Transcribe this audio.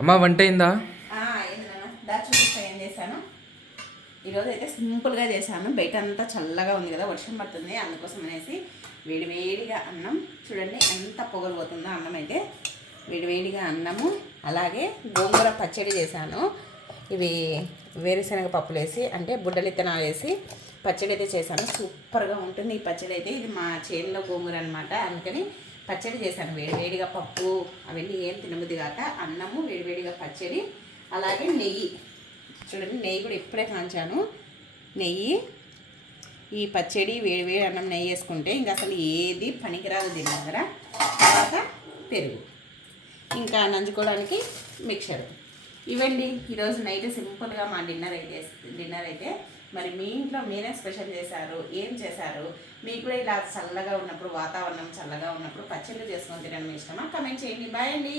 అమ్మ వంట అయిందా? దా చూపిస్తా ఏం చేశాను. ఈరోజు అయితే సింపుల్గా చేశాను. బయట అంతా చల్లగా ఉంది కదా, వర్షం పడుతుంది, అందుకోసం అనేసి వేడివేడిగా అన్నం. చూడండి ఎంత పొగలు పోతుందో అన్నం అయితే. వేడివేడిగా అన్నము, అలాగే గోంగూర పచ్చడి చేశాను. ఇవి వేరుశనగ పప్పులు వేసి, అంటే బుడ్డలు ఇత్తనాలు వేసి పచ్చడి అయితే చేశాను. సూపర్గా ఉంటుంది ఈ పచ్చడి అయితే. ఇది మా చేనులో గోంగూర అనమాట, అందుకని పచ్చడి చేశాను. వేడివేడిగా పప్పు అవన్నీ ఏం తినబుద్ది కాక అన్నము, వేడివేడిగా పచ్చడి, అలాగే నెయ్యి. చూడండి నెయ్యి కూడా ఇప్పుడే కాంచాను. నెయ్యి, ఈ పచ్చడి, వేడివేడి అన్నం నెయ్యి వేసుకుంటే ఇంకా అసలు ఏది పనికిరాదు దీని దగ్గర. తర్వాత పెరుగు, ఇంకా నంచుకోవడానికి మిక్చర్. ఇవండి ఈరోజు నైట్ సింపుల్గా మా డిన్నర్ అయితే మరి మీ ఇంట్లో మీరే స్పెషల్ చేశారు, ఏం చేశారు? మీకు కూడా ఇలా చల్లగా ఉన్నప్పుడు, వాతావరణం చల్లగా ఉన్నప్పుడు పచ్చళ్ళు చేసుకొని తినడం ఇష్టమా? కమెంట్ చేయండి. బాయ్ అండి.